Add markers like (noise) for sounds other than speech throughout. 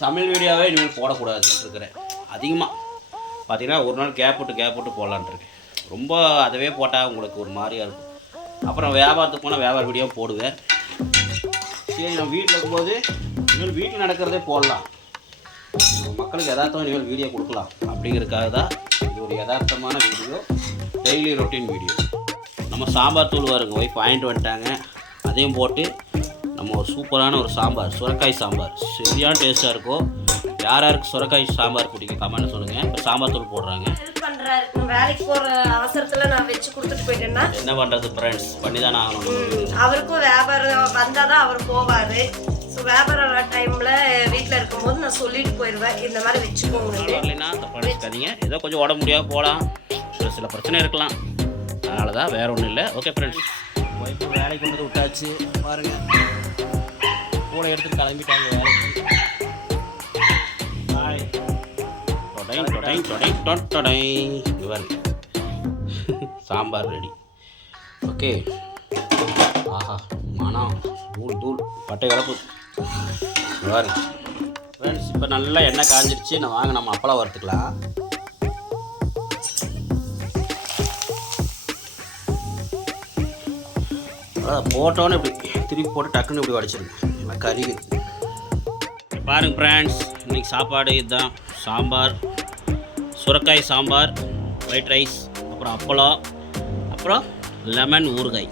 சமையல் வீடியோவே இனிமேல் போடக்கூடாது இருக்கிறேன் அதிகமாக பார்த்தீங்கன்னா ஒரு நாள் கேப் விட்டு கேப் விட்டு போடலான்ட்ருக்கேன் ரொம்ப அதவே போட்டால் உங்களுக்கு ஒரு மாதிரியாக இருக்கும். அப்புறம் வியாபாரத்துக்கு போனால் வியாபார வீடியோ போடுவேன். சரி நான் வீட்டில் இருக்கும்போது இனிமேல் வீட்டில் நடக்கிறதே போடலாம். மக்களுக்கு யதார்த்தம் இனிமேல் வீடியோ கொடுக்கலாம். அப்படிங்கிறதுக்காக தான் இது ஒரு யதார்த்தமான வீடியோ. Daily routine video. நம்ம சாம்பார் தூள் வருங்க ஒய்ஃப் வாங்கிட்டு வந்துட்டாங்க. அதையும் போட்டு நம்ம ஒரு சூப்பரான ஒரு சாம்பார் சுரக்காய் சாம்பார். சரியான டேஸ்ட்டாக இருக்கும். யார் யாருக்கு சுரக்காய் சாம்பார் பிடிக்கும் கமெண்ட் சொல்லுங்கள் இப்போ சாம்பார் தூள் போடுறாங்க. வேலைக்கு போற அவசரத்துல நான் வச்சு கொடுத்துட்டு போயிட்டேன்னா? என்ன பண்ணுறது ஃப்ரெண்ட்ஸ் பண்ணி தான் ஆகணும் அவருக்கும் வியாபாரம் வந்தாதான் அவர் போவாரு. ஸோ வியாபாரம் டைம்ல வீட்டில் இருக்கும்போது நான் சொல்லிட்டு போயிடுவேன். இந்த மாதிரி வச்சுக்கோங்க. வரலைன்னா தப்பாக நினைச்சுக்காதீங்க ஏதோ கொஞ்சம் உடம்பு முடியாமல் போகலாம். சில பிரச்சனை இருக்கலாம். அதனால தான் வேற ஒன்றும் இல்லை. ஓகே ஃப்ரெண்ட்ஸ் ஒய்ஃபு வேலைக்கு கொண்டு வந்து விட்டாச்சு. பாருங்க. கூட எடுத்துட்டு கிளம்பிட்டாங்க வேலைக்கு. பாய் டொட் சாம்பார் ரெடி. ஓகே. ஆஹா மனம். தூள் தூள். பட்டை கலப்பு ஃப்ரெண்ட்ஸ் இப்போ நல்லா எண்ணெய் காஞ்சிருச்சு. நான் வாங்க நம்ம அப்பளம் வறுத்துக்கலாம். அதான் போட்டோன்னு இப்படி திருப்பி போட்டு டக்குன்னு இப்படி வடிச்சிருங்க எல்லாம் கறிக்கு பாருங்க ஃப்ரெண்ட்ஸ் இன்னைக்கு சாப்பாடு இதுதான். சாம்பார் சுரக்காய் சாம்பார் ஒயிட் ரைஸ் அப்புறம் அப்பளம் அப்புறம் லெமன் ஊறுகாய்.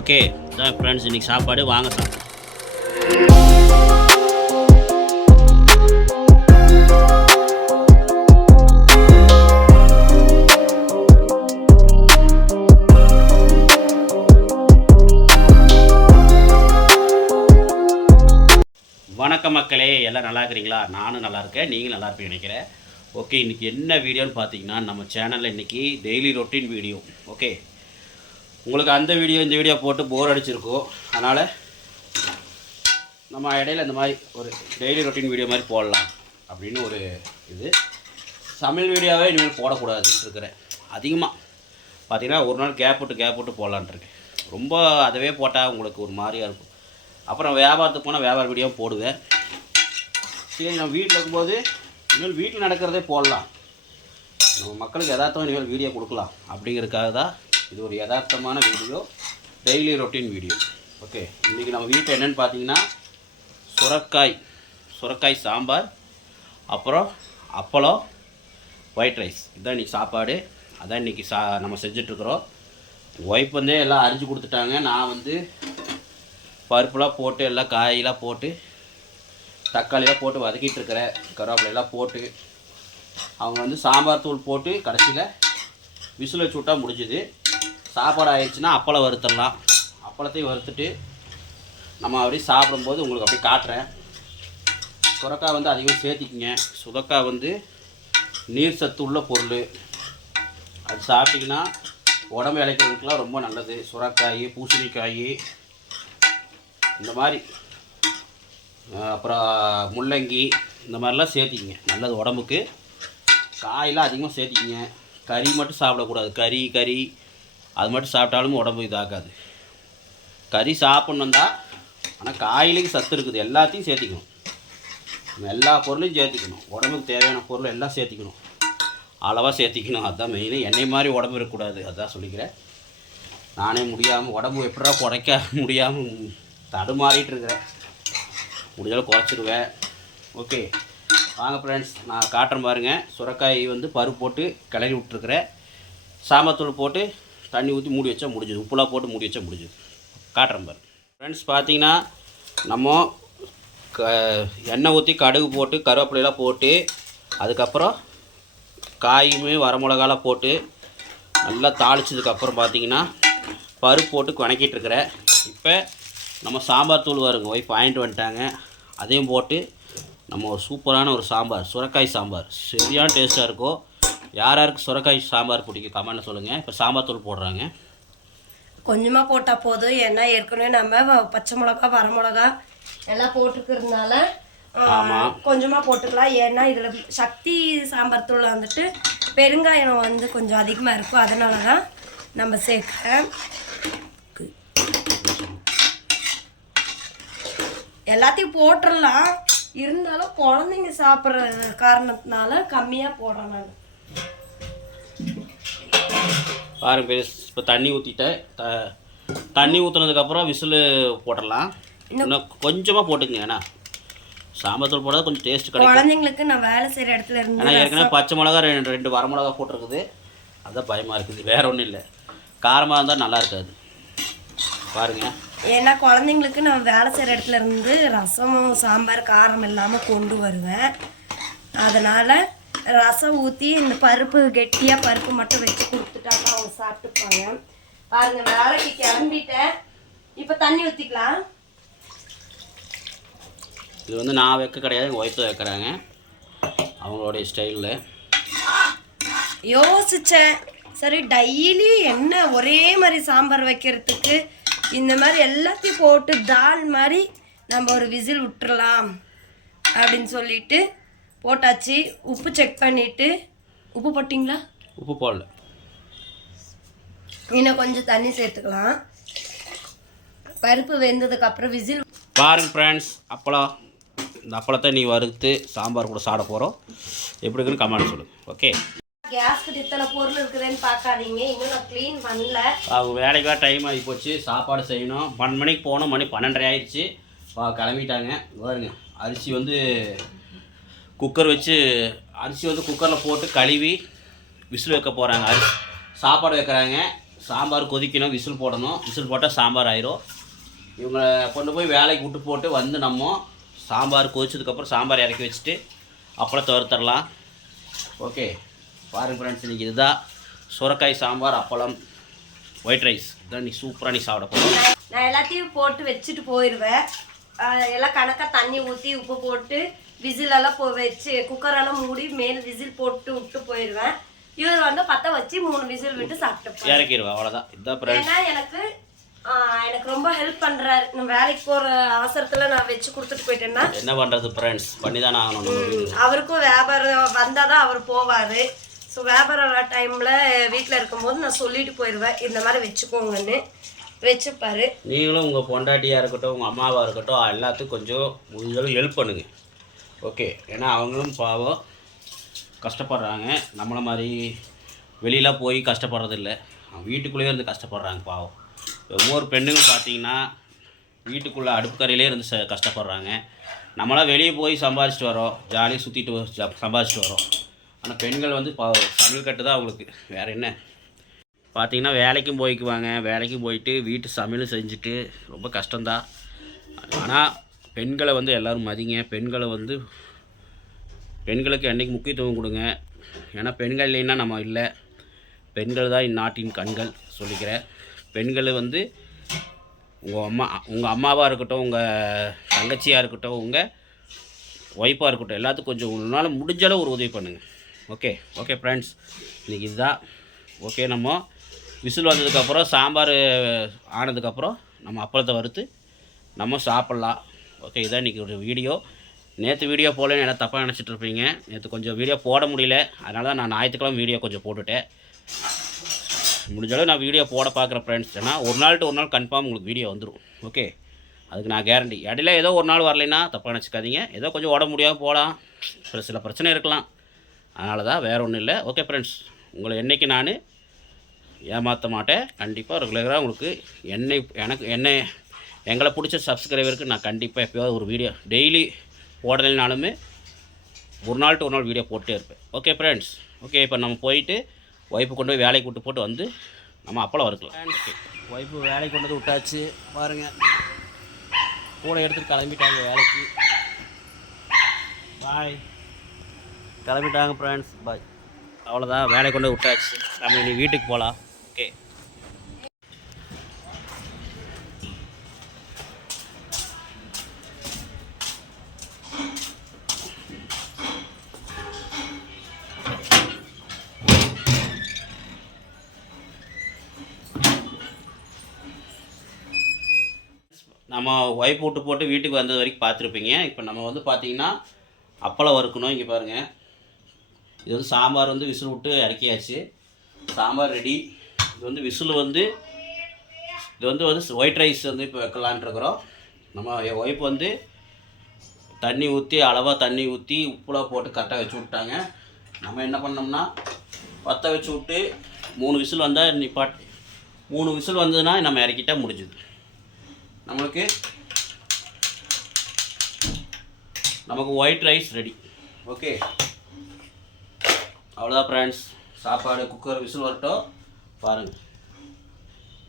ஓகே இதான் ஃப்ரெண்ட்ஸ் இன்னைக்கு சாப்பாடு. வாங்க சாப்பிடுவோம் மக்களே எல்லாம் நல்லா இருக்கிறீங்களா? நானும் நல்லா இருக்கேன். நீங்களும் நல்லா இருப்பீங்க நினைக்கிறேன். ஓகே இன்றைக்கி என்ன வீடியோன்னு பார்த்தீங்கன்னா நம்ம சேனலில் இன்றைக்கி டெய்லி ரொட்டீன் வீடியோ ஓகே உங்களுக்கு அந்த வீடியோ இந்த வீடியோ போட்டு போர் அடிச்சிருக்கோம் அதனால் நம்ம இடையில இந்த மாதிரி ஒரு டெய்லி ரொட்டீன் வீடியோ மாதிரி போடலாம் அப்படின்னு ஒரு இது. சமையல் வீடியோவே இனிமேல் போடக்கூடாது இருக்கிறேன். அதிகமாக பார்த்திங்கன்னா ஒரு நாள் கேப் விட்டு கேப் விட்டு போடலான்ட்டுருக்கேன் ரொம்ப அதவே போட்டால் உங்களுக்கு ஒரு மாதிரியாக இருக்கும். அப்புறம் வியாபாரத்துக்கு போனால் வியாபார வீடியோ போடுவேன். சரி நம்ம வீட்டில் இருக்கும்போது இனிமேல் வீட்டில் நடக்கிறதே போடலாம். நம்ம மக்களுக்கு யதார்த்தம் இனிமேல் வீடியோ கொடுக்கலாம். அப்படிங்கிறதுக்காக தான் இது ஒரு யதார்த்தமான video daily routine video. Okay இன்றைக்கி நம்ம வீட்டில் என்னென்னு பார்த்தீங்கன்னா சுரக்காய் சுரக்காய் சாம்பார் அப்புறம் அப்பளம் ஒயிட் ரைஸ் இதுதான் இன்றைக்கி சாப்பாடு. அதான் இன்றைக்கி சா நம்ம செஞ்சிட்ருக்குறோம். ஒய்ஃப் வந்து எல்லாம் அரிஞ்சு கொடுத்துட்டாங்க. நான் வந்து பருப்புலாம் போட்டு எல்லாம் காயெல்லாம் போட்டு தக்காளியெலாம் போட்டு வதக்கிட்டு இருக்கிறேன். கருவேப்பிலையெல்லாம் போட்டு அவங்க வந்து சாம்பார் தூள் போட்டு கடைசியில் விசில் வச்சு விட்டா முடிஞ்சுது. சாப்பாடு ஆயிடுச்சுன்னா அப்பளம் வறுத்துடலாம். அப்பளத்தையும் வறுத்துட்டு நம்ம அப்படியே சாப்பிடும்போது உங்களுக்கு அப்படியே காட்டுறேன். சுரக்காய் வந்து அதிகம் சேர்த்திக்கிங்க. சுரக்காய் வந்து நீர் சத்து உள்ள பொருள். அது சாப்பிட்டிங்கன்னா உடம்பு இழைக்கிறவங்களுக்குலாம் ரொம்ப நல்லது. சுரக்காய் பூசணிக்காய் இந்த மாதிரி அப்புறம் முள்ளங்கி இந்த மாதிரிலாம் சேர்த்திக்கிங்க. நல்லது உடம்புக்கு. காயெல்லாம் அதிகமாக சேர்த்திக்கிங்க. கறி மட்டும் சாப்பிடக்கூடாது. கறி கறி. அது மட்டும் சாப்பிட்டாலும் உடம்பு இதாகாது. கறி சாப்பிட்ணும் தான். ஆனால் காயிலையும் சத்து இருக்குது. எல்லாத்தையும் சேர்த்திக்கணும். எல்லா பொருளையும் சேர்த்திக்கணும். உடம்புக்கு தேவையான பொருள் எல்லாம் சேர்த்திக்கணும். அளவாக சேர்த்திக்கணும். அதுதான் மெயின் எண்ணெய் மாதிரி உடம்பு இருக்கக்கூடாது. அதான் சொல்லிக்கிறேன். நானே முடியாமல் உடம்பு எப்படா குறைக்க முடியாமல் தடுமாறிட்டு இருக்கிறேன். முடிஞ்சாலும் குறைச்சிடுவேன் ஓகே வாங்க ஃப்ரெண்ட்ஸ் நான் காட்டுறேன் பாருங்கள் சுரக்காய் வந்து பருப்பு போட்டு கிளறி விட்ருக்குறேன் சாம்பார் தூள் போட்டு தண்ணி ஊற்றி மூடி வச்சா முடிஞ்சுது. உப்புலாம் போட்டு மூடி வச்சா முடிஞ்சுது. காட்டுறேன் பாருங்க. ஃப்ரெண்ட்ஸ் பார்த்தீங்கன்னா நம்ம க எண்ணெய் ஊற்றி கடுகு போட்டு கருவேப்பிலையெல்லாம் போட்டு அதுக்கப்புறம் காயுமே வரமிளகாலாம் போட்டு நல்லா தாளிச்சதுக்கப்புறம் பார்த்தீங்கன்னா பருப்பு போட்டு வணக்கிட்டுருக்குறேன் இப்போ நம்ம சாம்பார் தூள் வருங்க ஒய்ஃப் வாங்கிட்டு வந்துட்டாங்க. அதையும் போட்டு நம்ம ஒரு சூப்பரான ஒரு சாம்பார் சுரக்காய் சாம்பார். சரியான டேஸ்ட்டாக இருக்கும் யார் யாருக்கு சுரக்காய் சாம்பார் பிடிக்கும் கமெண்ட்டில் சொல்லுங்கள் இப்போ சாம்பார் தூள் போடுறாங்க. கொஞ்சமாக போட்டால் போதும். ஏன்னா ஏற்கனவே நம்ம பச்சை மிளகா வரமிளகா எல்லாம் போட்டுக்கிறதுனால. கொஞ்சமாக போட்டுக்கலாம். ஏன்னா இதில் சக்தி சாம்பார் தூள் வந்துட்டு பெருங்காயம் வந்து கொஞ்சம் அதிகமாக இருக்கும். அதனால தான் நம்ம சேர்க்குறேன் எல்லாத்தையும் போட்டுடலாம் இருந்தாலும் குழந்தைங்க சாப்பிட்ற காரணத்தினால கம்மியாக போடுறேன் நான். பாருங்க இப்போ தண்ணி ஊற்றிட்டேன் த தண்ணி ஊற்றுனதுக்கப்புறம் விசில் போட்டுடலாம் இன்னும் கொஞ்சமாக போட்டுக்கங்க. ஏன்னா சாம்பார் போடாத கொஞ்சம் டேஸ்ட் கிடைக்கும். குழந்தைங்களுக்கு நான் வேலை செய்கிற இடத்துல இருந்து ஏன்னா ஏற்கனவே பச்சை மிளகா ரெண்டு ரெண்டு வர மிளகா போட்டிருக்குது. அதான் பயமாக இருக்குது. வேற ஒன்றும் இல்லை. காரமாக இருந்தால் நல்லா இருக்காது. பாருங்க. ஏன்னா குழந்தைங்களுக்கு நான் வேலை செய்கிற இடத்துல இருந்து ரசம் சாம்பார் காரம் இல்லாமல் கொண்டு வருவேன். அதனால் ரசம் ஊற்றி இந்த பருப்பு கெட்டியாக பருப்பு மட்டும் வச்சு கொடுத்துட்டாக்கா அவங்க சாப்பிட்டுப்பாங்க. பாருங்க வேலைக்கு கிளம்பிட்டேன். இப்போ தண்ணி ஊற்றிக்கலாம் இது வந்து நான் வைக்க கிடையாது எங்கள் ஒய்ஃப் வைக்கிறாங்க. அவங்களுடைய ஸ்டைலில் யோசித்தேன் சரி டெய்லி என்ன ஒரே மாதிரி சாம்பார் வைக்கிறதுக்கு இந்த மாதிரி எல்லாத்தையும் போட்டு தால் மாதிரி நம்ம ஒரு விசில் விட்டுறலாம் அப்படின்னு சொல்லிட்டு போட்டாச்சு. உப்பு செக் பண்ணிவிட்டு உப்பு போட்டிங்களா? உப்பு போடல. இன்னும் கொஞ்சம் தண்ணி சேர்த்துக்கலாம். பருப்பு வெந்ததுக்கப்புறம் விசில் பாருங்க ஃப்ரெண்ட்ஸ் அப்பளம். இந்த அப்பளத்தை நீ வறுத்து சாம்பார் கூட சாப்பிட போகிறோம் எப்படி இருக்குன்னு கமெண்ட் சொல்லுங்கள் ஓகே கேஸ்க்கு இத்தனை பொருள் இருக்குதுன்னு பார்க்காதீங்க. இன்னும் நான் க்ளீன் பண்ணல. அவங்க வேலைக்காக டைம் ஆகி போச்சு. சாப்பாடு செய்யணும். பன்னெண்டு மணிக்கு போனோம். மணி பன்னெண்டரை ஆயிடுச்சு. பா கிளம்பிட்டாங்க. பாருங்க அரிசி வந்து குக்கர் வச்சு அரிசி வந்து குக்கரில் போட்டு கழுவி விசில் வைக்க போகிறாங்க அரிசி சாப்பாடு வைக்கிறாங்க. சாம்பார் கொதிக்கணும். விசில் போடணும். விசில் போட்டால் சாம்பார் ஆயிரும். இவங்களை கொண்டு போய் வேலைக்கு விட்டு போட்டு வந்து நம்ம சாம்பார் கொதிச்சதுக்கப்புறம் சாம்பார் இறக்கி வச்சுட்டு அப்பளத்தை வறுத்தரலாம். ஓகே. பாருங்க ஃப்ரெண்ட்ஸ் இன்னைக்கு இதுதான் சுரக்காய் சாம்பார் அப்பளம் ஒயிட் ரைஸ் இதான் நீ சூப்பராக நீ சாப்பிட போகிறோம் நான் எல்லாத்தையும் போட்டு வச்சுட்டு போயிடுவேன் எல்லாம் கணக்காக தண்ணி ஊற்றி உப்பு போட்டு விசில் எல்லாம் போ வச்சு குக்கரெல்லாம் மூடி மேல் விசில் போட்டு விட்டு போயிடுவேன் இவர் வந்து பற்ற வச்சு மூணு விசில் விட்டு சாப்பிட்டுப்பேன் இறக்கிடுவேன் அவ்வளோதான் இதுதான் ஏன்னா எனக்கு எனக்கு ரொம்ப ஹெல்ப் பண்ணுறாரு நான் வேலைக்கு போகிற அவசரத்தில் நான் வச்சு கொடுத்துட்டு போயிட்டேன்னா என்ன பண்ணுறது ஃப்ரெண்ட்ஸ் பண்ணி தானே ஆகணும் அவருக்கும் வியாபாரம் வந்தால் தான் அவர் போவார். ஸோ வியாபாரம் டைமில் வீட்டில் இருக்கும்போது நான் சொல்லிட்டு போயிடுவேன் இந்த மாதிரி வச்சுக்கோங்கன்னு. வச்சுப்பாரு. நீங்களும் உங்கள் பொண்டாட்டியாக இருக்கட்டும் உங்கள் அம்மாவாக இருக்கட்டும் எல்லாத்துக்கும் கொஞ்சம் முடிஞ்சளவு ஹெல்ப் பண்ணுங்க. ஓகே ஏன்னா அவங்களும் பாவம் கஷ்டப்படுறாங்க. நம்மளை மாதிரி வெளியில் போய் கஷ்டப்படுறதில்ல. வீட்டுக்குள்ளேயே இருந்து கஷ்டப்படுறாங்க பாவம். ஒவ்வொரு பெண்ணுங்களும் பார்த்தீங்கன்னா வீட்டுக்குள்ளே அடுப்புக்கரையிலே இருந்து ச கஷ்டப்படுறாங்க. நம்மளாம் வெளியே போய் சம்பாதிச்சிட்டு வரோம் ஜாலியாக சுற்றிட்டு சம்பாதிச்சிட்டு வரோம் ஆனால் பெண்கள் வந்து பா சமையல் கட்டு தான் அவங்களுக்கு. வேறு என்ன? பார்த்தீங்கன்னா வேலைக்கும் போய்க்குவாங்க. வேலைக்கும் போயிட்டு வீட்டு சமையல் செஞ்சுட்டு ரொம்ப கஷ்டம்தான். ஆனால் பெண்களை வந்து எல்லோரும் மதிங்க. பெண்களை வந்து பெண்களுக்கு என்றைக்கு முக்கியத்துவம் கொடுங்க. ஏன்னா பெண்கள் இல்லைன்னா நம்ம இல்லை. பெண்கள் தான் இந்நாட்டின் கண்கள் சொல்லிக்கிறேன் பெண்கள் வந்து உங்கள் அம்மா உங்கள் அம்மாவாக இருக்கட்டும் உங்கள் தங்கச்சியாக இருக்கட்டும் உங்கள் ஒய்ஃபாக இருக்கட்டும் எல்லாத்துக்கும் கொஞ்சம் உங்களால் முடிஞ்ச அளவு ஒரு உதவி பண்ணுங்கள் ஓகே ஓகே ஃப்ரெண்ட்ஸ் இன்றைக்கி இதுதான். ஓகே நம்ம விசில் வந்ததுக்கப்புறம் சாம்பார் ஆனதுக்கப்புறம் நம்ம அப்பளத்தை வறுத்து நம்ம சாப்பிட்லாம். ஓகே இதான் இன்றைக்கி ஒரு வீடியோ நேற்று வீடியோ போடலன்னு என்ன தப்பாக நினச்சிட்டு இருப்பீங்க? நேற்று கொஞ்சம் வீடியோ போட முடியல. அதனால தான் நான் ஞாயிற்றுக்கிழமை வீடியோ கொஞ்சம் போட்டுட்டேன். முடிஞ்சளவு நான் வீடியோ போட பார்க்குறேன் ஃப்ரெண்ட்ஸ் ஏன்னா ஒரு நாள்ட்டு ஒரு நாள் கன்ஃபார்ம் உங்களுக்கு வீடியோ வந்துடும் ஓகே அதுக்கு நான் கேரண்டி இடையில ஏதோ ஒரு நாள் வரலைன்னா தப்பாக நினச்சிக்காதீங்க. ஏதோ கொஞ்சம் உடம்பு முடியாமல் போகலாம். ஒரு சில பிரச்சனை இருக்கலாம். அதனால தான் வேறு ஒன்றும் இல்லை. ஓகே ஃப்ரெண்ட்ஸ் உங்களை என்றைக்கு நான் ஏமாற்ற மாட்டேன். கண்டிப்பாக ரெகுலராக உங்களுக்கு என்னை எனக்கு என்னை எங்களை பிடிச்ச சப்ஸ்கிரைபருக்கு நான் கண்டிப்பாக எப்போயாவது ஒரு வீடியோ டெய்லி போடலைனாலுமே ஒரு நாள் டு ஒரு நாள் வீடியோ போட்டே இருப்பேன். ஓகே ஃப்ரெண்ட்ஸ் ஓகே இப்போ நம்ம போயிட்டு ஒய்ஃபு கொண்டு போய் வேலைக்கு விட்டு போட்டு வந்து நம்ம அப்பளம் வறுக்கலாம். ஒய்ஃபு வேலைக்கு கொண்டு வந்து விட்டாச்சு. பாருங்கள் கூட எடுத்துட்டு கிளம்பிட்டாங்க வேலைக்கு. பாய் கிளம்பிட்டாங்க ஃப்ரெண்ட்ஸ் பாய் அவ்வளோதான் வேலைக்கு கொண்டு விட்டாச்சு. நம்ம இனி வீட்டுக்கு போகலாம் ஓகே நம்ம ஒய்ஃப் விட்டு போட்டு வீட்டுக்கு வந்தது வரைக்கும் பார்த்துருப்பீங்க. இப்போ நம்ம வந்து பார்த்தீங்கன்னா அப்பளம் வறுக்கணும். இங்கே பாருங்கள் இது வந்து சாம்பார் வந்து விசில் விட்டு இறக்கியாச்சு. சாம்பார் ரெடி இது வந்து விசில் வந்து இது வந்து வந்து ஒயிட் ரைஸ் வந்து இப்போ வைக்கலான்ட்ருக்குறோம் நம்ம என் ஒய்ஃப் வந்து தண்ணி ஊற்றி அளவாக தண்ணி ஊற்றி உப்புலாம் போட்டு கரெக்டாக வச்சு விட்டாங்க. நம்ம என்ன பண்ணோம்னா பற்ற வச்சு விட்டு மூணு விசில் வந்தால் நிப்பாட் மூணு விசில் வந்ததுன்னா நம்ம இறக்கிட்டா முடிஞ்சுது. நம்மளுக்கு நமக்கு ஒயிட் ரைஸ் ரெடி ஓகே அவ்வளோதான் ஃப்ரெண்ட்ஸ் சாப்பாடு குக்கர் விசில் வரட்டும். பாருங்கள்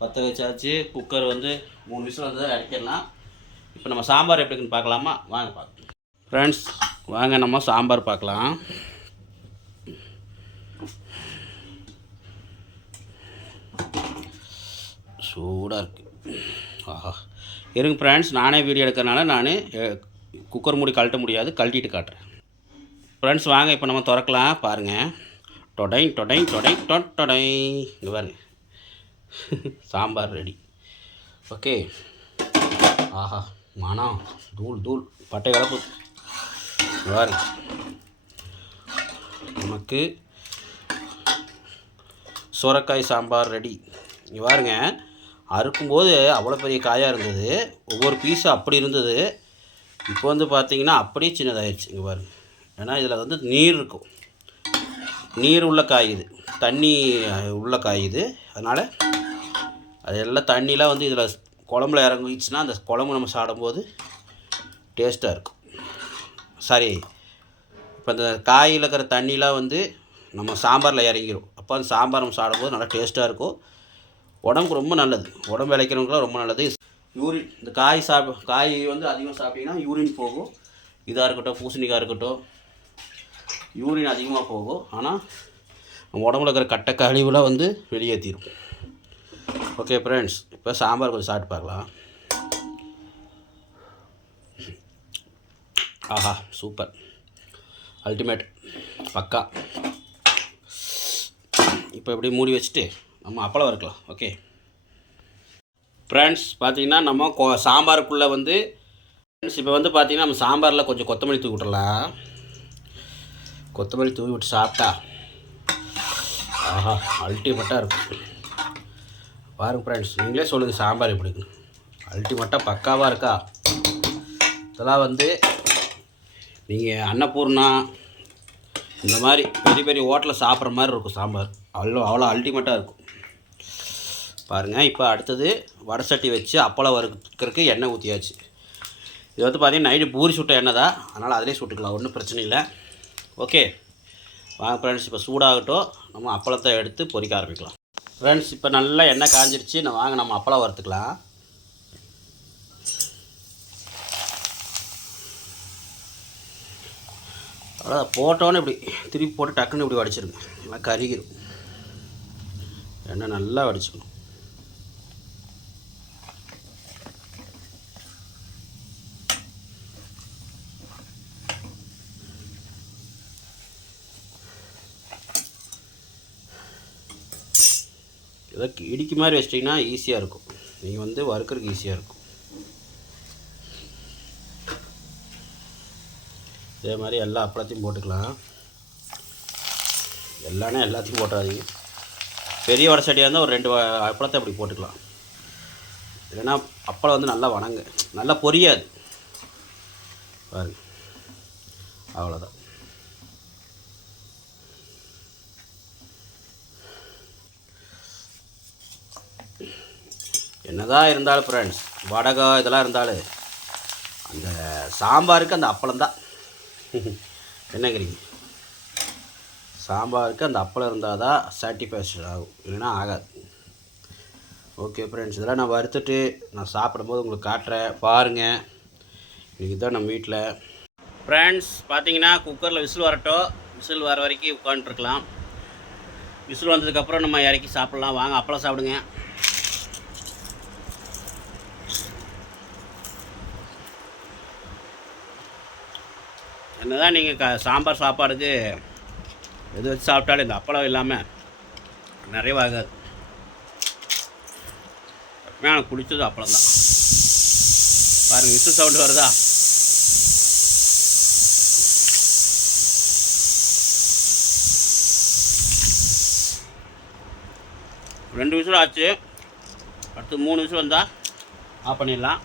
பற்ற வச்சாச்சு. குக்கர் வந்து மூணு விசில் வந்து இறக்கிடலாம் இப்போ நம்ம சாம்பார் எப்படி இருக்குன்னு பார்க்கலாமா? வாங்க பார்க்கலாம். ஃப்ரெண்ட்ஸ் வாங்க நம்ம சாம்பார் பார்க்கலாம். சூடாக இருக்குது ஆஹா. இருங்க ஃப்ரெண்ட்ஸ் நானே வீடியோ எடுக்கிறனால நான் குக்கர் மூடி கழட்ட முடியாது கழட்டிட்டு காட்டுறேன். ஃப்ரெண்ட்ஸ் வாங்க இப்போ நம்ம திறக்கலாம். பாருங்கள் டொடை டொடை டொடை டொட் டொடை இங்கே பாருங்க. சாம்பார் ரெடி. ஓகே. ஆஹா மனம் தூள் தூள் பட்டை கலப்பு. பாருங்க. நமக்கு சுரக்காய் சாம்பார் ரெடி. இங்கே பாருங்க. அறுக்கும்போது அவ்வளோ பெரிய காயாக இருந்தது. ஒவ்வொரு பீஸும் அப்படி இருந்தது. இப்போ வந்து பார்த்தீங்கன்னா அப்படியே சின்னதாகிடுச்சு இங்கே பாருங்க. ஏன்னா இதில் வந்து நீர் இருக்கும். நீர் உள்ள காய் இது தண்ணி உள்ள காய் இது அதனால் அது எல்லாம் தண்ணிலாம் வந்து இதில் குழம்புல இறங்கிச்சுன்னா அந்த குழம்பு நம்ம சாப்பிடும்போது டேஸ்ட்டாக இருக்கும். சாரி இப்போ அந்த காயில் இருக்கிற தண்ணிலாம் வந்து நம்ம சாம்பாரில் இறங்கிரும். அப்போ அந்த சாம்பார் நம்ம சாப்பிடும்போது நல்லா டேஸ்ட்டாக இருக்கும். உடம்புக்கு ரொம்ப நல்லது. உடம்பு இழைக்கிறவங்களுக்குலாம் ரொம்ப நல்லது. யூரின் இந்த காய் சாப் காய் வந்து அதிகமாக சாப்பிட்டீங்கன்னா யூரின் போகும். இதாக இருக்கட்டும் பூசணிக்காய் இருக்கட்டும் யூரின் அதிகமாக போகும். ஆனால் நம்ம உடம்புல இருக்கிற கட்டை கழிவுலாம் வந்து வெளியேற்றிடும் ஓகே ஃப்ரெண்ட்ஸ் இப்போ சாம்பார் கொஞ்சம் சாப்பிட்டு பார்க்கலாம். ஆஹா சூப்பர் அல்டிமேட் பக்கா. இப்போ இப்படி மூடி வச்சுட்டு நம்ம அப்பளம் வறுக்கலாம். ஓகே ஃப்ரெண்ட்ஸ் பார்த்தீங்கன்னா நம்ம கொ சாம்பாருக்குள்ளே வந்து ஃப்ரெண்ட்ஸ் இப்போ வந்து பார்த்தீங்கன்னா நம்ம சாம்பாரில் கொஞ்சம் கொத்தமல்லி தூக்கி விட்டுறலாம். கொத்தமல்லி தூவி விட்டு சாப்பிட்டா? ஆஹா அல்டிமேட்டாக இருக்கும். பாருங்க ஃப்ரெண்ட்ஸ் நீங்களே சொல்லுங்கள் சாம்பார் எப்படி இருக்கு. அல்டிமேட்டாக பக்காவாக இருக்கா? இதெல்லாம் வந்து நீங்கள் அன்னபூர்ணா இந்த மாதிரி பெரிய பெரிய ஹோட்டலில் சாப்பிட்ற மாதிரி இருக்கும் சாம்பார். அவ்வளோ அவ்வளோ அல்டிமேட்டாக இருக்கும். பாருங்கள் இப்போ அடுத்தது வடை சட்டி வச்சு அப்பளம் வறுக்கிறதுக்கு எண்ணெய் ஊற்றியாச்சு இது வந்து பார்த்தீங்கன்னா நைட்டு பூரி சுட்ட எண்ணெய் தான் அதனால் அதிலே சுட்டுக்கலாம் ஒன்றும் பிரச்சனை இல்லை. ஓகே. வாங்க ஃப்ரெண்ட்ஸ் இப்போ சூடாகட்டும். நம்ம அப்பளத்தை எடுத்து பொரிக்க ஆரம்பிக்கலாம். ஃப்ரெண்ட்ஸ் இப்போ நல்லா எண்ணெய் காஞ்சிருச்சு. நான் வாங்க நம்ம அப்பளம் வறுத்துக்கலாம். அவ்வளோ போட்டோன்னே இப்படி திருப்பி போட்டு டக்குன்னு இப்படி வடிச்சிருங்க. நல்லா கருகிடும் எண்ணெய் நல்லா வடிச்சுக்கணும். ஏதோ இடிக்கு மாதிரி வச்சிட்டிங்கன்னா ஈஸியாக இருக்கும். நீங்கள் வந்து வறுக்கிறதுக்கு ஈஸியாக இருக்கும். இதே மாதிரி எல்லா அப்பளத்தையும் போட்டுக்கலாம். எல்லாமே எல்லாத்தையும் போட்டுறாதீங்க. பெரிய வடை சட்டியாக இருந்தால் ஒரு ரெண்டு அப்பளத்தை அப்படி போட்டுக்கலாம். இல்லைன்னா அப்பளம் வந்து நல்லா வணங்கு. நல்லா பொரியாது. பாருங்க. அவ்வளோதான் என்னதான் இருந்தாலும் ஃப்ரெண்ட்ஸ் வடகம் இதெல்லாம் இருந்தாலும் அந்த சாம்பாருக்கு அந்த அப்பளம் தான் என்னங்கிறீங்க சாம்பாருக்கு அந்த அப்பளம் இருந்தால் தான் சாட்டிஸ்ஃபேக்ஷன் ஆகும் இல்லைன்னா ஆகாது. ஓகே ஃப்ரெண்ட்ஸ் இதெல்லாம் நான் வறுத்துட்டு நான் சாப்பிடும்போது உங்களுக்கு காட்டுறேன் பாருங்கள் இன்றைக்கி தான் நம்ம வீட்டில் ஃப்ரெண்ட்ஸ் பார்த்தீங்கன்னா குக்கரில் விசில் வரட்டும். விசில் வர வரைக்கும் உட்காந்துருக்கலாம் விசில் வந்ததுக்கப்புறம் நம்ம இறக்கி சாப்பிட்லாம். வாங்க அப்பளம் சாப்பிடுங்க. என்னதான் நீங்கள் க சாம்பார் சாப்பாடுக்கு எது வச்சு சாப்பிட்டாலும் இந்த அப்பளம் இல்லாமல் நிறைவாகாது எனக்கு பிடிச்சது அப்பளம் தான். பாருங்கள் விசு சவுண்டு வருதா? ரெண்டு விசில் ஆச்சு. அடுத்து மூணு விசில் வந்தால் ஆஃப் பண்ணிடலாம்.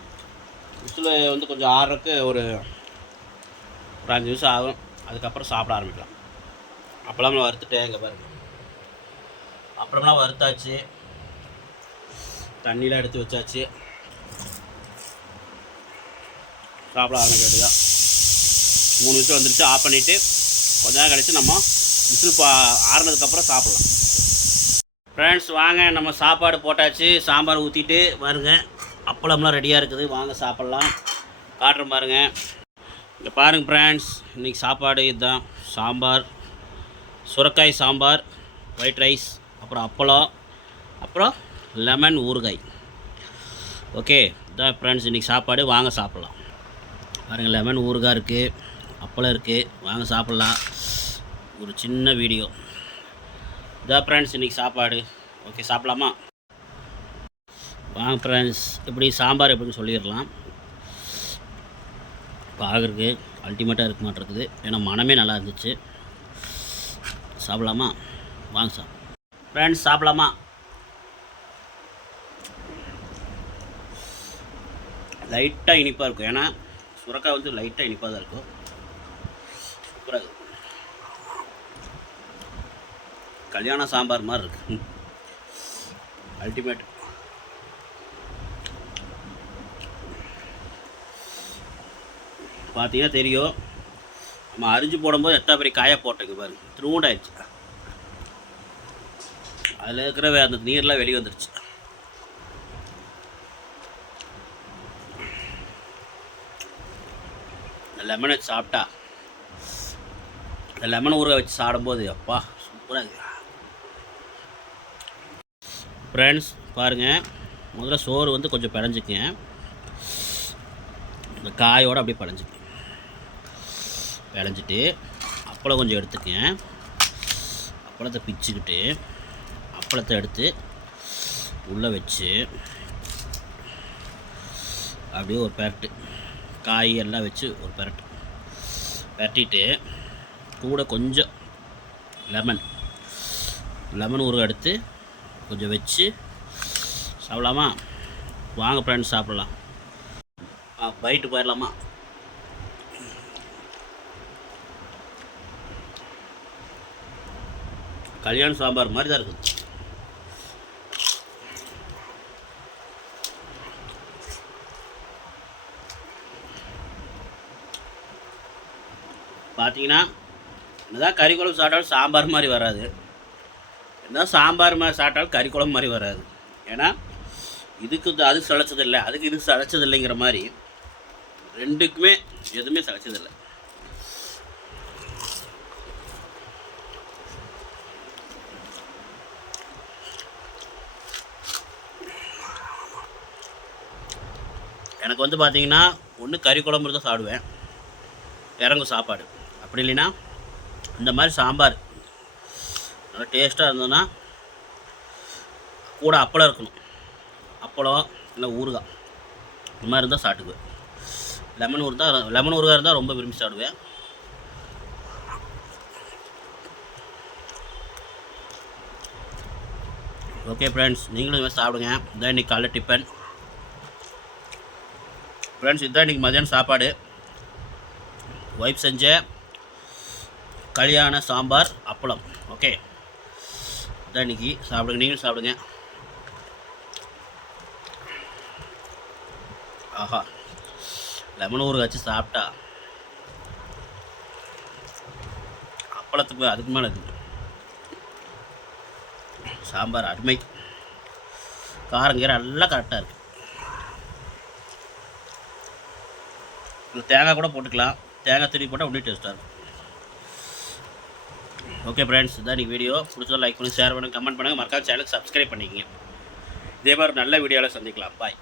விசில் வந்து கொஞ்சம் ஆறுறக்கு ஒரு ஒரு அஞ்சு நிமிஷம் ஆகும். அதுக்கப்புறம் சாப்பிட ஆரம்பிக்கலாம். அப்பளம்லாம் வறுத்துட்டேன் இங்கே பாருங்க. அப்புறம்லாம் வறுத்தாச்சு. தண்ணியெலாம் எடுத்து வச்சாச்சு. சாப்பிட ஆரம்பிக்கிறது தான். மூணு விசில் வந்துருச்சு. ஆஃப் பண்ணிவிட்டு கொஞ்ச நேரம் கழித்து நம்ம விசில் பா ஆறுனதுக்கப்புறம் சாப்பிட்லாம். ஃப்ரெண்ட்ஸ் வாங்க. நம்ம சாப்பாடு போட்டாச்சு. சாம்பார் ஊற்றிட்டு வருங்க அப்பளம்லாம் ரெடியாக இருக்குது. வாங்க சாப்பிட்லாம். காட்டுறேன் பாருங்கள் இங்கே பாருங்கள் ஃப்ரெண்ட்ஸ் இன்றைக்கி சாப்பாடு இதுதான். சாம்பார் சுரக்காய் சாம்பார் ஒயிட் ரைஸ் அப்புறம் அப்பளம் அப்புறம் லெமன் ஊறுகாய். ஓகே இதான் ஃப்ரெண்ட்ஸ் இன்றைக்கி சாப்பாடு வாங்க சாப்பிட்லாம். பாருங்கள் லெமன் ஊறுகாய் இருக்குது அப்பளம் இருக்குது வாங்க சாப்பிட்லாம். ஒரு சின்ன வீடியோ இதான் ஃப்ரெண்ட்ஸ் இன்றைக்கி சாப்பாடு. ஓகே சாப்பிட்லாமா? வாங்க ஃப்ரெண்ட்ஸ் எப்படி சாம்பார் எப்படின்னு சொல்லிடலாம். பார்க்குறதுக்கு அல்டிமேட்டாக இருக்க மாட்டிருக்குது ஏன்னா மனமே நல்லா இருந்துச்சு. சாப்பிடலாமா? வாங்க சார் ஃப்ரெண்ட்ஸ் சாப்பிடலாமா? லைட்டாக இனிப்பாக இருக்கும். ஏன்னா சுரக்காய் வந்து லைட்டாக இனிப்பாக தான் இருக்கும். சூப்பராக இருக்கும். கல்யாண சாம்பார் மாதிரி இருக்கு. (laughs) அல்டிமேட் பார்த்தீங்கன்னா தெரியும். நம்ம அரிஞ்சு போடும்போது எத்தனை பெரிய காயை போட்டேங்க பாருங்க திருவுண்டாயிடுச்சு அதில் இருக்கிற அந்த நீர்லாம் வெளியே வந்துடுச்சு லெமனை சாப்பிட்டா இந்த லெமன் ஊற வச்சு சாப்பிடும்போது அப்பா சூப்பராக இருக்குது ஃப்ரெண்ட்ஸ் பாருங்கள் முதல்ல சோறு வந்து கொஞ்சம் பிணைஞ்சிக்கங்க. இந்த காயோடு அப்படியே பிணைஞ்சிக்க பிணைஞ்சிட்டு அப்பளம் கொஞ்சம் எடுத்துக்கங்க. அப்பளத்தை பிச்சுக்கிட்டு அப்பளத்தை எடுத்து உள்ளே வச்சு அப்படியே ஒரு பெரட்டு காய் எல்லாம் வச்சு ஒரு பெரட்டு. பெரட்டிட்டு கூட கொஞ்சம் லெமன் லெமன் ஊறுகாய் எடுத்து கொஞ்சம் வச்சு சாப்பிடலாமா? வாங்க ஃப்ரெண்ட்ஸ் சாப்பிட்லாம். பைட்டு போயிடலாமா? கல்யாண சாம்பார் மாதிரி தான் இருக்குது. பார்த்தீங்கன்னா என்னதான் கறி குழம்பு சாப்பிட்டாலும் சாம்பார் மாதிரி வராது. என்ன சாம்பார் மாதிரி சாப்பிட்டாலும் கறி குழம்பு மாதிரி வராது. ஏன்னா இதுக்கு அது சளைச்சதில்லை அதுக்கு இது சளைச்சதில்லைங்கிற மாதிரி ரெண்டுக்குமே எதுவுமே சளைச்சதில்லை. எனக்கு வந்து பார்த்தீங்கன்னா ஒன்று கறி குழம்பு தான் சாப்பிடுவேன். இறங்கும் சாப்பாடு. அப்படி இல்லைன்னா இந்த மாதிரி சாம்பார். நல்லா டேஸ்ட்டாக இருந்ததுன்னா கூட அப்பளம் இருக்கணும். அப்பளம் இல்லை ஊறுகாய். இந்த மாதிரி இருந்தால் சாப்பிட்டுக்குவேன். லெமன் ஊறுதான் லெமன் ஊறுகாய் இருந்தால் ரொம்ப விரும்பி சாப்பிடுவேன். ஓகே ஃப்ரெண்ட்ஸ் நீங்களும் இதுமாதிரி சாப்பிடுங்க. இதான் இன்றைக்கி காலைல டிஃபன் ஃப்ரெண்ட்ஸ் இதுதான் இன்றைக்கி மதியானம் சாப்பாடு. ஒய்ஃப் செஞ்ச கல்யாண சாம்பார் அப்பளம். ஓகே இதான் இன்னைக்கு. சாப்பிடுங்க நீங்களும் சாப்பிடுங்க. ஆஹா. லெமன் ஊற வச்சு சாப்பிட்டா. அப்பளத்துக்கு அதுக்கு மேலே இருக்குது சாம்பார் அருமை. காரங்கீரை எல்லாம் கரெக்டாக இருக்குது இல்லை தேங்காய் கூட போட்டுக்கலாம். தேங்காய் திருப்பி போட்டால் இன்னும் டேஸ்ட்டாக இருக்கும். ஓகே ஃப்ரெண்ட்ஸ் இதான் நீங்கள் வீடியோ பிடிச்சதை லைக் பண்ணி ஷேர் பண்ணுங்கள் கமெண்ட் பண்ணுங்கள் மறக்காம சேனலுக்கு சப்ஸ்கிரைப் பண்ணிக்கங்க. இதே மாதிரி நல்ல வீடியோவில் சந்திக்கலாம். பாய்